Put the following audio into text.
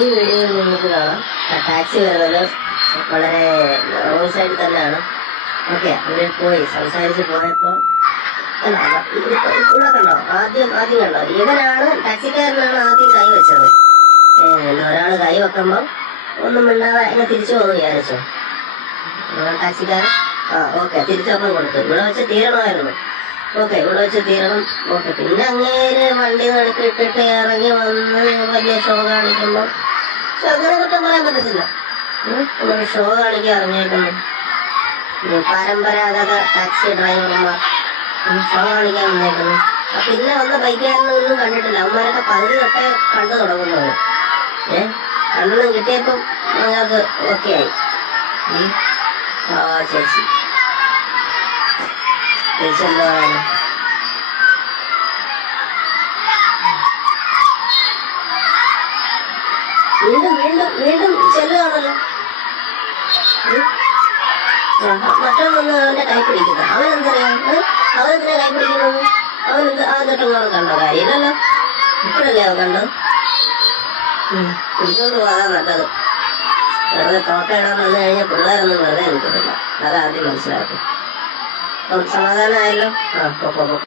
ഈ വീഡിയോയിൽ നിങ്ങൾക്ക് കാണാം ടാക്സി വരുന്നത് വളരെ റോഡ് സൈഡിൽ തന്നെയാണ്. ഓക്കെ, അവിടെ പോയി സംസാരിച്ച് പോയപ്പോൾ ഇവിടെ കണ്ടോ, ആദ്യം കണ്ടോ, ഇവനാണ് ടാക്സിക്കാരനാണ് ആദ്യം കൈ വെച്ചത്. ഒരാൾ കൈ വെക്കുമ്പോൾ ഒന്നും മിണ്ടാതെ എന്നെ തിരിച്ചു പോകുന്നു വിചാരിച്ചു ടാക്സിക്കാരൻ. ഓക്കെ, തിരിച്ചൊപ്പം കൊടുത്തു. ഇവിടെ വെച്ച് തീരണമായിരുന്നു. ഓക്കെ, ഇവിടെ വെച്ച് തീരണം. ഓക്കെ, പിന്നെ അങ്ങേര് വണ്ടി നടുക്ക് ഇട്ടിട്ട് ഇറങ്ങി വന്ന് വലിയ ഷോ കാണിക്കുമ്പോൾ അങ്ങനെ കുറ്റം പറയാൻ പറ്റത്തില്ല. നമ്മൾ ഷോ കാണിക്കാൻ ഇറങ്ങിയേക്കുന്നു. പരമ്പരാഗത ടാക്സി ഡ്രൈവർമാർ ഷോ കാണിക്കാൻ വന്നേക്കുന്നു. പിന്നെ വന്ന ബൈക്കുകാരനൊന്നും കണ്ടിട്ടില്ല. അവന്മാരൊക്കെ പകുതി തൊട്ടേ കണ്ടു തുടങ്ങുന്നത്. കണ്ണും കിട്ടിയപ്പം ഞങ്ങൾക്ക് ഓക്കെ ആയി. ചേച്ചി എന്താ പറയാ, വീണ്ടും വീണ്ടും വീണ്ടും ചെല്ലുകയാണല്ലോ. മറ്റൊന്നൊന്ന് അവന്റെ കൈ പിടിക്കുന്നത്. അവനെന്തറിയാം, അവനെന്തിനാ കൈ പിടിക്കുന്നത്? അവനെന്ത് ആദ്യമായിട്ടൊന്നും കണ്ടോ? കാര്യമില്ലല്ലോ, ഇപ്പോഴല്ലേ അവൻ കണ്ടോ. പിടിച്ചോണ്ട് പോകാൻ നല്ലത്. വെറുതെ തോട്ടയിടാൻ വന്നു കഴിഞ്ഞാൽ പിള്ളേരൊന്നും വെറുതെ നിൽക്കുന്നില്ല. അതാദ്യം മനസ്സിലാക്കും. സമാധാനമായല്ലോ.